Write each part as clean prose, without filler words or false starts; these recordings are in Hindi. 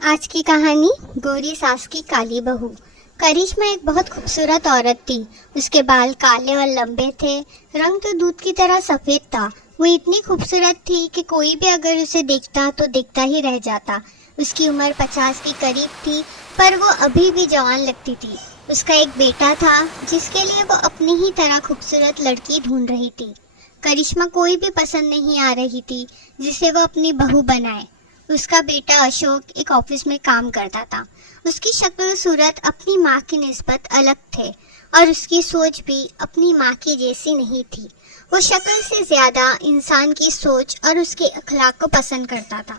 आज की कहानी गोरी सास की काली बहू। करिश्मा एक बहुत खूबसूरत औरत थी। उसके बाल काले और लंबे थे, रंग तो दूध की तरह सफेद था। वो इतनी खूबसूरत थी कि कोई भी अगर उसे देखता तो देखता ही रह जाता। उसकी उम्र 50 के करीब थी, पर वो अभी भी जवान लगती थी। उसका एक बेटा था जिसके लिए वो अपनी ही तरह खूबसूरत लड़की ढूंढ रही थी। करिश्मा कोई भी पसंद नहीं आ रही थी जिसे वो अपनी बहू बनाए। उसका बेटा अशोक एक ऑफिस में काम करता था। उसकी शक्ल सूरत अपनी माँ की निस्बत अलग थे और उसकी सोच भी अपनी माँ की जैसी नहीं थी। वो शक्ल से ज्यादा इंसान की सोच और उसके अखलाक को पसंद करता था।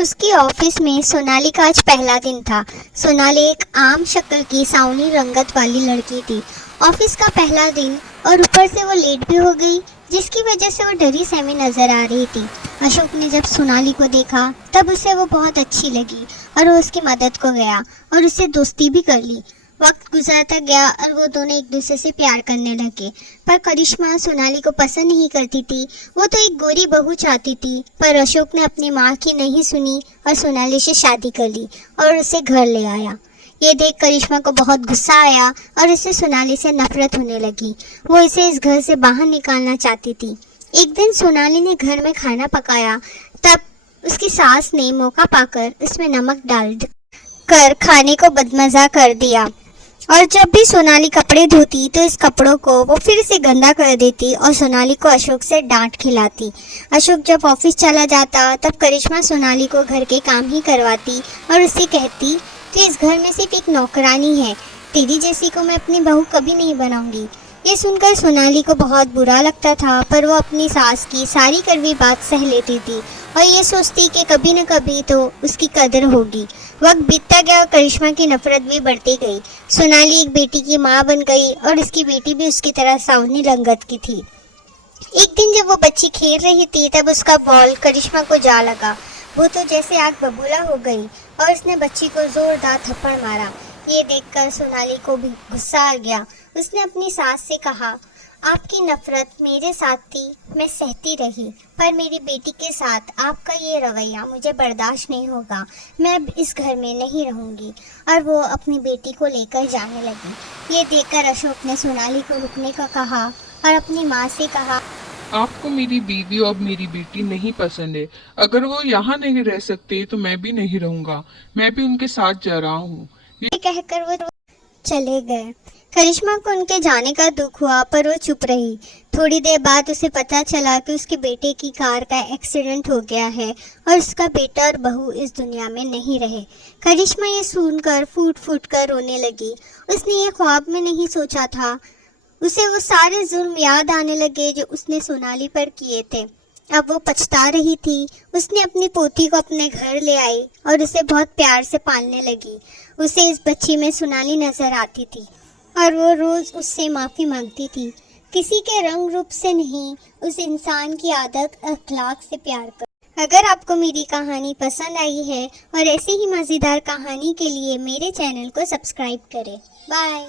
उसकी ऑफिस में सोनाली का आज पहला दिन था। सोनाली एक आम शक्ल की सावनी रंगत वाली लड़की थी। ऑफिस का पहला दिन और ऊपर से वो लेट भी हो गई, जिसकी वजह से वो डरी सहमी नजर आ रही थी। अशोक ने जब सोनाली को देखा तब उसे वो बहुत अच्छी लगी और वो उसकी मदद को गया और उससे दोस्ती भी कर ली। वक्त गुजरता गया और वो दोनों एक दूसरे से प्यार करने लगे। पर करिश्मा सोनाली को पसंद नहीं करती थी। वो तो एक गोरी बहू चाहती थी, पर अशोक ने अपनी माँ की नहीं सुनी और सोनाली से शादी कर ली और उसे घर ले आया। ये देख करिश्मा को बहुत गुस्सा आया और उसे सोनाली से नफरत होने लगी। वो इसे इस घर से बाहर निकालना चाहती थी। एक दिन सोनाली ने घर में खाना पकाया, तब उसकी सास ने मौका पाकर उसमें नमक डाल कर खाने को बदमजा कर दिया। और जब भी सोनाली कपड़े धोती तो इस कपड़ों को वो फिर से गंदा कर देती और सोनाली को अशोक से डांट खिलाती। अशोक जब ऑफिस चला जाता तब करिश्मा सोनाली को घर के काम ही करवाती और उससे कहती, तो इस घर में सिर्फ एक नौकरानी है, तेरी जैसी को मैं अपनी बहू कभी नहीं बनाऊंगी। ये सुनकर सोनाली को बहुत बुरा लगता था, पर वो अपनी सास की सारी कड़वी बात सह लेती थी और ये सोचती कि कभी न कभी तो उसकी कदर होगी। वक्त बीतता गया और करिश्मा की नफरत भी बढ़ती गई। सोनाली एक बेटी की माँ बन गई और उसकी बेटी भी उसकी तरह सावनी रंगत की थी। एक दिन जब वो बच्ची खेल रही थी तब उसका बॉल करिश्मा को जा लगा। वो तो जैसे आग बबूला हो गई और उसने बच्ची को जोरदार थप्पड़ मारा। ये देखकर सोनाली को भी गुस्सा आ गया। उसने अपनी सास से कहा, आपकी नफरत मेरे साथ थी, मैं सहती रही, पर मेरी बेटी के साथ आपका ये रवैया मुझे बर्दाश्त नहीं होगा। मैं अब इस घर में नहीं रहूंगी। और वो अपनी बेटी को लेकर जाने लगी। ये देखकर अशोक ने सोनाली को रुकने का कहा और अपनी माँ से कहा, आपको मेरी बीवी और मेरी बेटी नहीं पसंद है। अगर वो यहाँ नहीं रह सकते तो मैं भी नहीं रहूंगा। मैं भी उनके साथ जा रहा हूँ। ये कहकर वो चले गए। करिश्मा को उनके जाने का दुख हुआ, पर वो चुप रही। थोड़ी देर बाद उसे पता चला कि उसके बेटे की कार का एक्सीडेंट हो गया है और उसका बेटा और बहू इस दुनिया में नहीं रहे। करिश्मा ये सुनकर फूट फूट कर रोने लगी। उसने ये ख्वाब में नहीं सोचा था। उसे वो सारे जुल्म याद आने लगे जो उसने सोनाली पर किए थे। अब वो पछता रही थी। उसने अपनी पोती को अपने घर ले आई और उसे बहुत प्यार से पालने लगी। उसे इस बच्ची में सोनाली नजर आती थी और वो रोज उससे माफी मांगती थी। किसी के रंग रूप से नहीं, उस इंसान की आदत अखलाक से प्यार कर। अगर आपको मेरी कहानी पसंद आई है और ऐसी ही मज़ेदार कहानी के लिए मेरे चैनल को सब्सक्राइब करें। बाय।